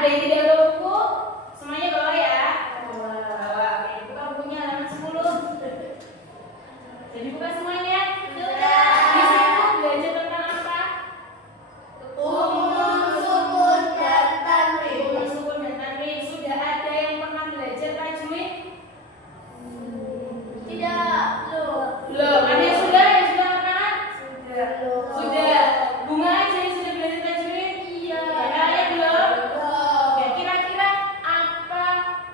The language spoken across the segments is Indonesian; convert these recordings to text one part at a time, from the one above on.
Ada yang tidak bawa buku? Semuanya bawa ya? Bawa. Oke, buka bukunya halaman 10. Jadi buka semuanya? Sudah. Di situ belajar tentang apa? Umum, sukun, dan tanwin. Umum, sukun, dan tanwin. Sudah ada yang pernah belajar tajwid? Tidak. Belum. Ada yang sudah? Yang sudah pernah? Sudah. Sudah. Bunga aja yang sudah belajar tajwid? Iya. Yang lainnya belum? Belum. Oke, kira-kira apa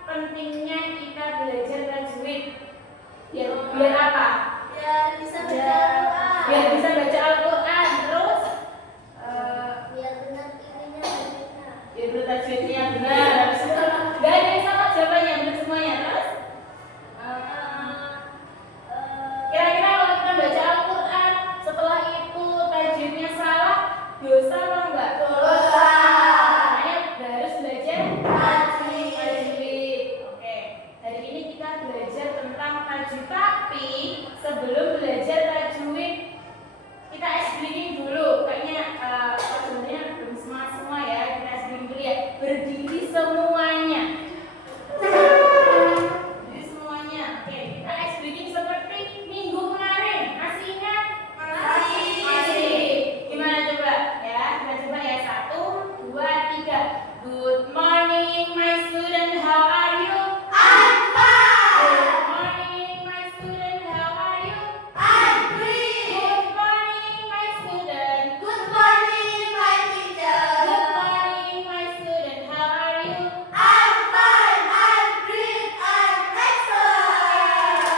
pentingnya kita belajar tajwid? Biar apa? Biar bisa baca Al-Quran. Biar bisa baca Al-Quran. Terus? Biar benar ininya tajwidnya. Biar benar tajwidnya benar. Habis itu nggak ada yang salah jawabannya, benar semuanya. Terus? Kira-kira kalau kita baca Al-Quran setelah itu tajwidnya salah, dosa apa enggak? Dosa. Makanya harus belajar Tajwid. tajwid. Oke, hari ini kita belajar tentang tajwid. Tapi sebelum belajar tajwid, kita ice breaking dulu. Kayaknya sebenarnya belum semua ya. Kita ice breaking dulu ya. Berdiri semuanya. Berdiri semuanya. Oke, kita ice breaking seperti minggu kemarin. Masih ingat? Masih. Gimana coba? Ya, kita coba ya. 1, 2, 3. Good morning, my student. How are you? I'm fine. Good morning, my student. How are you? I'm free. Good morning, my student. Good morning, my teacher. Good morning, my student. How are you? I'm fine. I'm great. I'm excellent.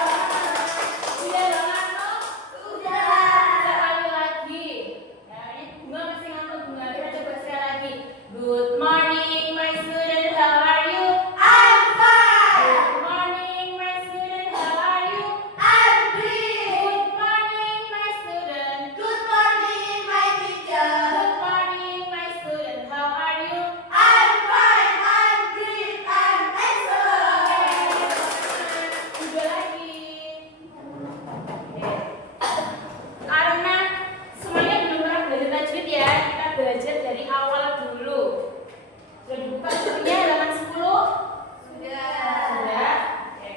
Sudah ngantuk? Sudah. Sekali lagi. Ya, ini bunga masih ngantuk bunga. Kita coba sekali lagi. Good morning, my student. How are you? I'm fine. Good morning, my student. How are you? I'm great. Good morning, my student. Good morning, my teacher. Good morning, my student. How are you? I'm fine. I'm great. I'm excellent. Udah lagi. Oke. Karena semuanya belum pernah belajar tajwid ya, kita belajar dari awal dulu. Sudah dibuka bukunya halaman 10? Sudah. Sudah. Oke.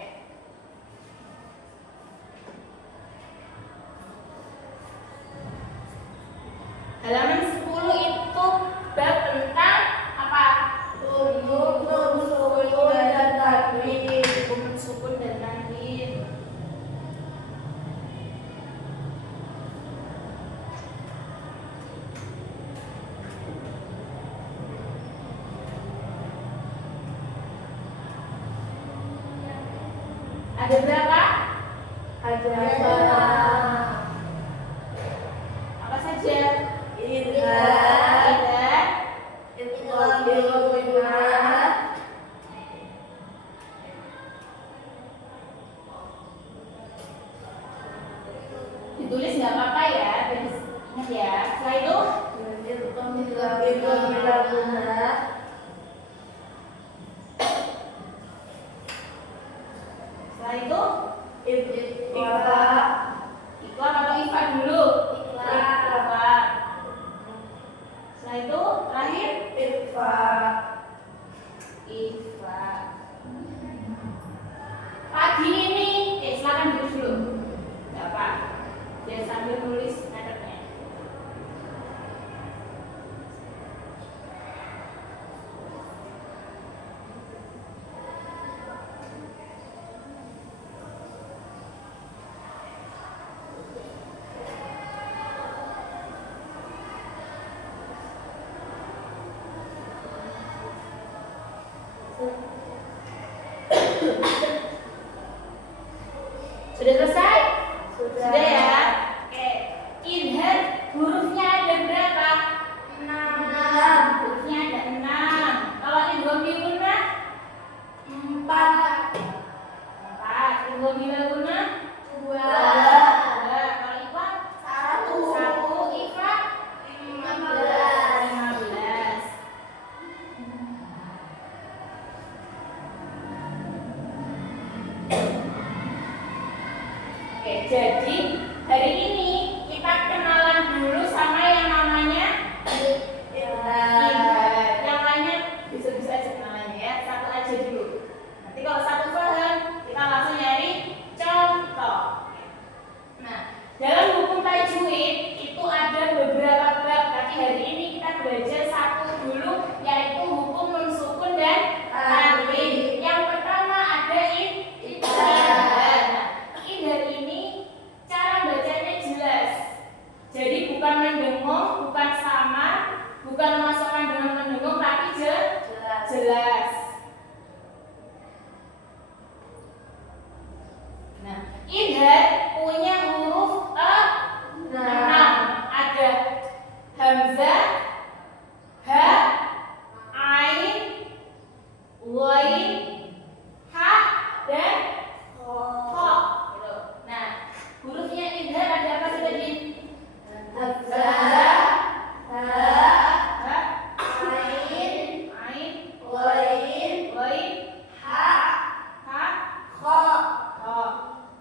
Halaman 10 itu bab tentang apa? Umum, sukun, dan tanwin. Umum, sukun, dan tanwin. Ada berapa? Ada Apa saja? Irhad, Ada. Idgham, Idgham, Ditulis nggak apa-apa ya, ingat ya. Setelah itu Idgham, Idgham, setelah itu Iqra, iklan atau ifa dulu. Ifa. Setelah itu terakhir Iqfa. ifa. Pagi ini, silakan tulis dulu. Nggak apa. Biar sambil nulis ngadepnya. Sudah selesai? Sudah. Sudah ya? Oke. Idhar hurufnya ada berapa? 6. Hurufnya ada 6. Kalau idgham di gunnah? 4. 4. Idgham di gunnah? 2. 2. Kalau ifa? 1. 1. Ifa? 15. 15. Oke, jadi hari ini kita kenalan dulu sama yang namanya Irhad. Yang lainnya bisa jelas. Nah, idhar punya huruf enam. Ada hamzah, ha, ain, wain, ha, dan kha. Gitu. Nah, hurufnya idhar ada apa sih tadi? Hamzah, ha, Ha, ain, ain, wain, wain, ha, ha, kha. kha.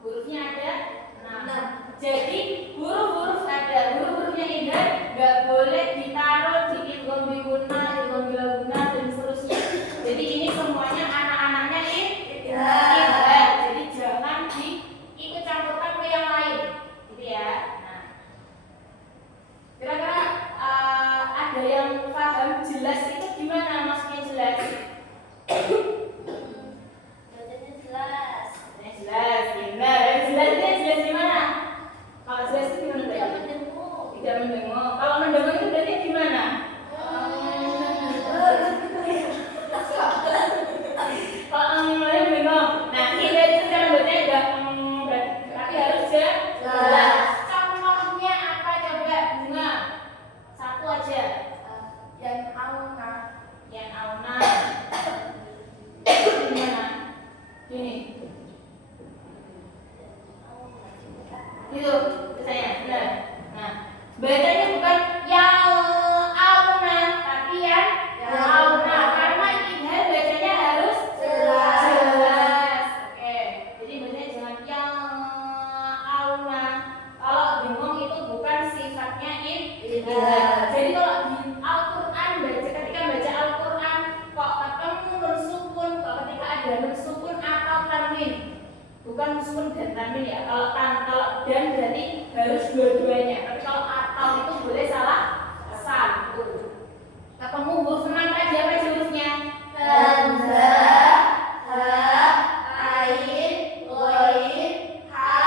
Hurufnya ada Enam. 6. Jadi hurufnya idhar nggak boleh ditaruh di idgham bi gunnah, idgham bila gunnah dan seterusnya. Jadi ini semuanya anak-anaknya idhar. Jadi jangan diikut campurkan ke yang lain, gitu ya. Nah, kira-kira ada yang paham jelas itu gimana maksudnya jelas? Bacanya jelas. Yang jelas, benar. Yang jelas itu jelas gimana? Kalau jelas itu gimana? Tidak Tadi? mendengung. Tidak mendengung. Kalau mendengung itu berarti gimana? Kalau mendengung. Nah, kita itu cara bacanya enggak tapi harus jelas. Contohnya apa coba? Bunga. Satu aja. Yang auna. Yang auna. Gimana? Gini. Gitu, saya benar. Nah, bacanya bukan yang auna, tapi yang auna karena idhar bacanya harus jelas. Oke, jadi bacanya jangan yang auna. Kalau bingung itu bukan sifatnya idhar. Jadi kalau di Al-Qur'an ketika baca Al-Qur'an kok ketemu nun sukun, kok ketika ada nun sukun atau tanwin. Bukan sukun dan tanwin ya. Kalau dan berarti harus dua-duanya. Tapi kalau atau itu boleh salah satu. Ketemu huruf 6 tadi apa hurufnya? Hamzah, ha, ain, wain, ha,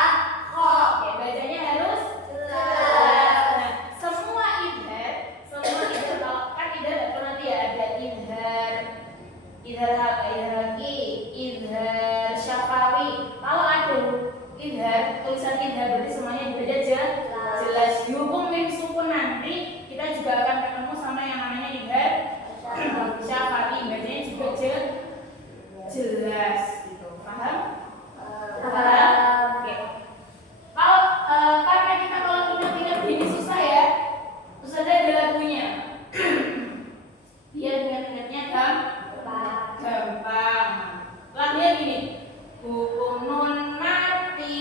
kha. Oke, bacanya harus Jelas. Nah, semua idhar kalau kan idhar apa nanti ya ada idhar haqi, idhar syafawi. Kalau ada tulisan idhar berarti semuanya dibaca jelas. Dihukum mim sukun nanti kita juga akan ketemu sama yang namanya idhar syafawi. Bacanya juga jelas gitu. Paham? Oke. Kalau karena kita kalau ingat-ingat gini susah ya. Terus ada lagunya. Biar ingat-ingatnya gampang. Lagunya gini. Hukum nun mati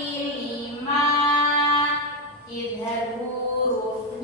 5 idhar huruf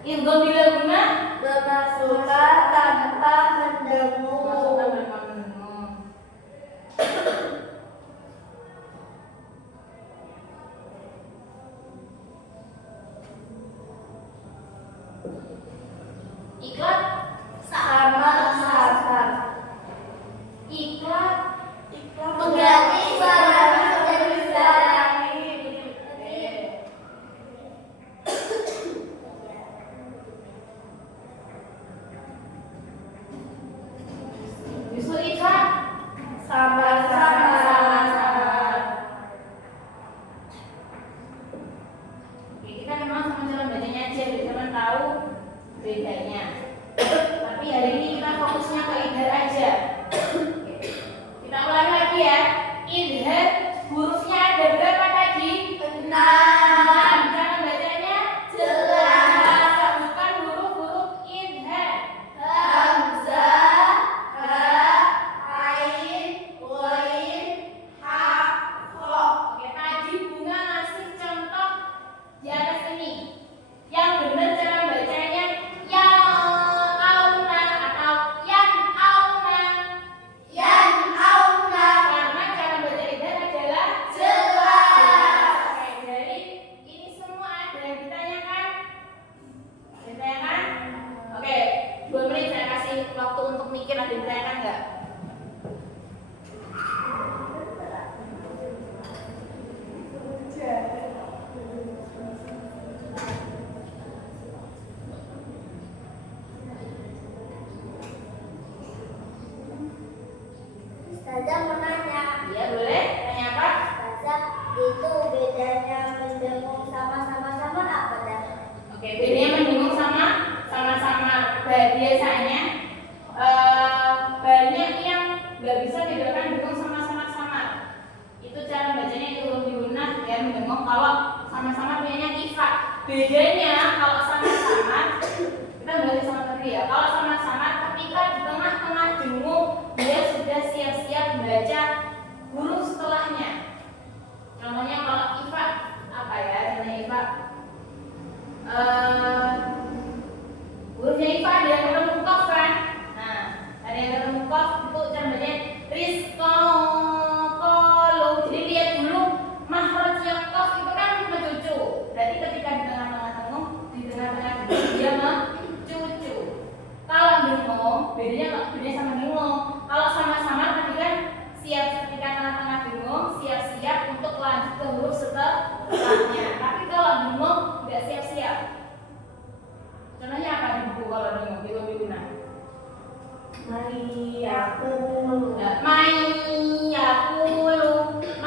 Idgham bila guna memasukkan tanpa mendengung. masukkan tanpa mendengung. Iklat Sama-sama. iklat Mengganti suara menjadi suara. Justru iklat Sama-sama. Oke, kita memang sama-sama bacanya aja biar teman tahu bedanya. Tapi hari ini kita fokusnya ke idhar aja. Oke. Kita ulangi lagi ya. Idhar hurufnya ada berapa tadi? 6. Cara bacanya Jelas. bukan huruf-huruf idhar. Hamzah, ha, ain, ghain, ha, kha. Oke, tadi Bunga ngasih contoh di atas ini. Yang benar cara bacanya ya auna atau yan auna. Yan auna. Karena cara baca idhar adalah Jelas. Oke, dari ini semua ada yang ditanyakan? Ditanyakan? Oke, 2 menit saya kasih waktu untuk mikir, ada yang ditanyakan nggak? Ustazah mau nanya, Iya boleh, tanya apa? Ustazah itu bedanya mendengung sama sama-sama apa dah? Oke, bedanya mendengung sama sama-sama. Biasanya banyak yang nggak bisa bedakan dengung sama sama-sama. Itu cara bacanya itu lebih lunak ya mendengung kalau sama-sama punyanya ifat. Bedanya kalau sama-sama kita bahas sama tadi ya. Kalau sama-sama ketika di tengah-tengah dengung dia sudah siap-siap membaca huruf setelahnya. Contohnya kalau ifat apa ya? Contohnya ifat hurufnya ifat ada yang ketemu kof kan? Nah, ada yang ketemu kof itu cara bacanya rizqaqalu. Jadi lihat dulu makhrajnya kof itu kan mencucu. Berarti ketika di tengah-tengah dengung, di tengah-tengah dengung dia mencucu. Kalau dengung, bedanya sama dengung. Kalau sama-sama tadi kan siap ketika tengah-tengah dengung, siap-siap untuk lanjut ke huruf setelahnya. Tapi kalau dengung nggak siap-siap. Contohnya apa di buku kalau dengung di Wibuna? Mari aku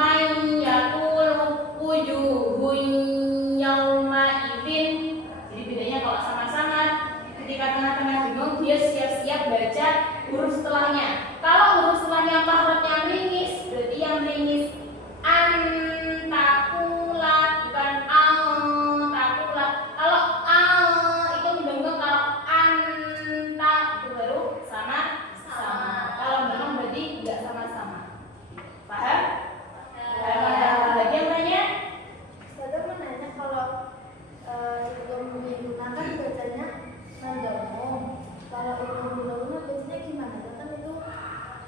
Mayyakulu wujuhun yauma idzin. Jadi bedanya kalau sama-sama ketika tengah-tengah bingung dia siap-siap baca huruf setelahnya. Kalau huruf setelahnya makhrajnya ringis, berarti yang ringis antakula bukan takula. Kalau itu mendengung, kalau anta itu baru sama-sama. Kalau mendengung berarti enggak sama-sama. Paham? Paham. Lagi yang tanya? Ustazah mau nanya kalau sebelum digunakan bacanya mendengung. Kalau itu mendengung bacanya gimana? Kan itu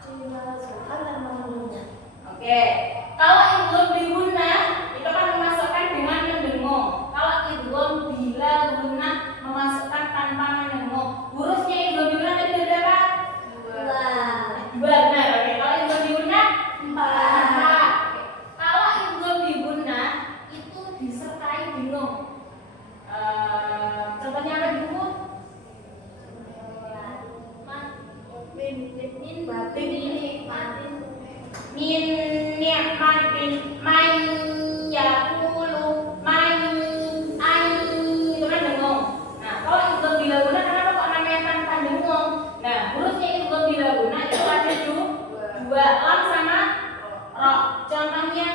dimasukkan dan mendengung. Oke. Kalau idgham biguna itu kan memasukkan dengan mendengung. Kalau idgham bila guna memasukkan tanpa mendengung. Hurufnya idgham biguna tadi ada berapa? 2 benar. Oke. Kalau idgham biguna 4. Kalau idgham biguna itu disertai bingung. Contohnya apa di buku? Min ni'matin may yakulu may ay itu kan dengung. Nah, kalau idgham bila guna kenapa kok namanya tanpa dengung? Nah, hurufnya idgham bila guna itu ada 2, lam sama ro. Contohnya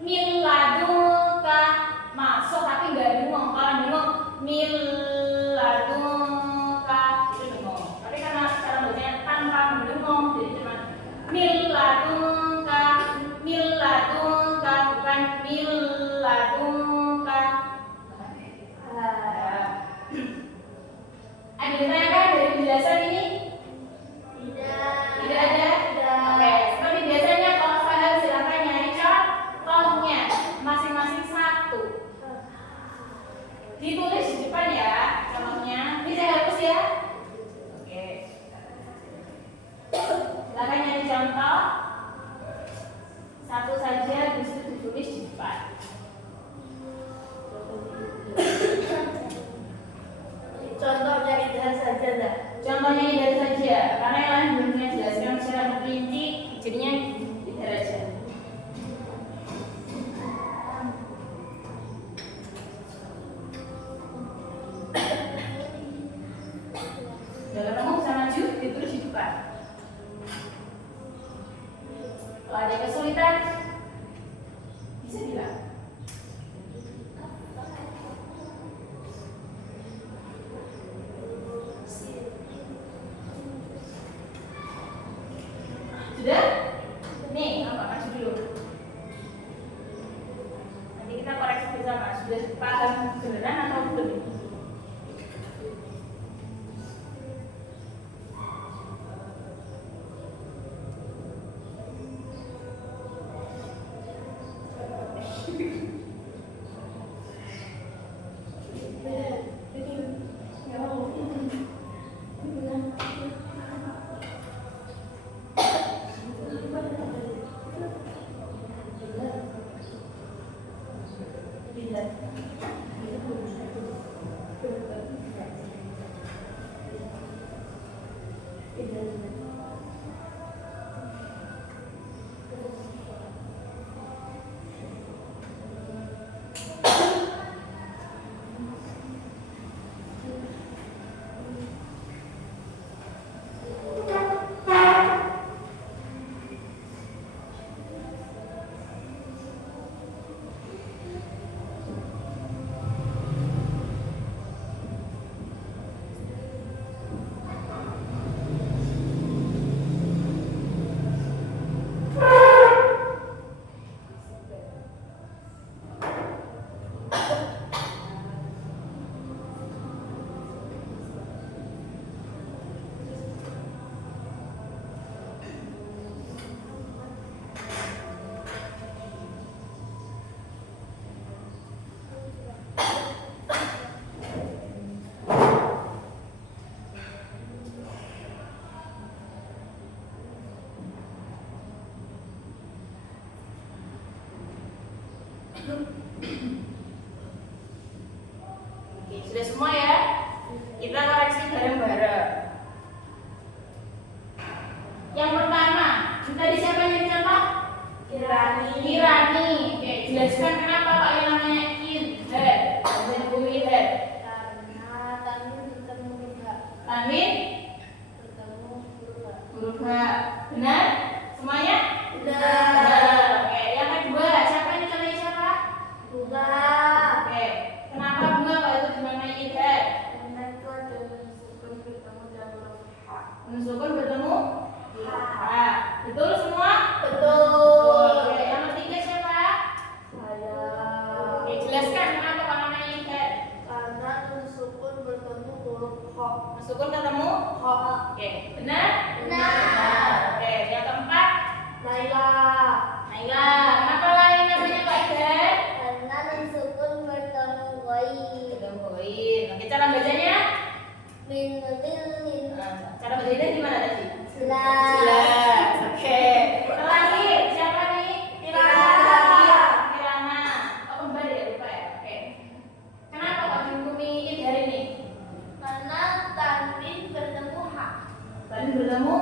min ladunka masuk tapi enggak dengung. Kalau dengung min ladunka itu dengung. Tapi karena cara bacanya tanpa mendengung jadi cuma min ladunka bukan min ladunka. Ditulis di depan ya contohnya. Ini saya hapus ya. Oke. Silakan nyari contoh. Satu saja bisa ditulis di depan. Contohnya lihat saja dah. Contohnya lihat saja, karena yang lain belum saya jelaskan secara rinci, jadinya lihat aja. Kalau kamu bisa maju, ditulis di depan. Kalau ada kesulitan, bisa bilang. Sudah? Nih, apa maju dulu. Nanti kita koreksi bersama. Sudah paham beneran atau belum? Oke, sudah semua ya? Kita koreksi bareng-bareng. Yang pertama, tadi siapa yang jadi contoh? Kirani. Oke, jelaskan kenapa Pak yang namanya idhar. Bisa dibumi idhar. Karena Tanwin bertemu huruf H. Tanwin Bertemu huruf H. huruf H. Benar? Semuanya? Benar. Oke, yang kedua, siapa ini contohnya siapa? Bunga. Oke, kenapa bunga kalau itu dinamai idhar? Karena itu ada sukun bertemu dan huruf H. Sukun bertemu H. Betul semua? Betul. Oke, yang ketiga siapa? Saya. Oke, jelaskan kenapa kalau namanya idhar? Karena nun sukun bertemu huruf H. Sukun ketemu H. Oke, benar? Benar. Oke, yang keempat, Laila. Naila. Kenapa lain namanya Kak idhar? Karena nun sukun bertemu goi. Ketemu Boin. Oke, cara bacanya? Min min. Cara bacanya gimana tadi? Jelas. Oke. Terakhir, siapa nih? Kirana. Kirana. Oh, kembali ya, lupa ya. Oke. Kenapa kok dihukumi idhar ini? Karena Tanwin bertemu H. Tadi bertemu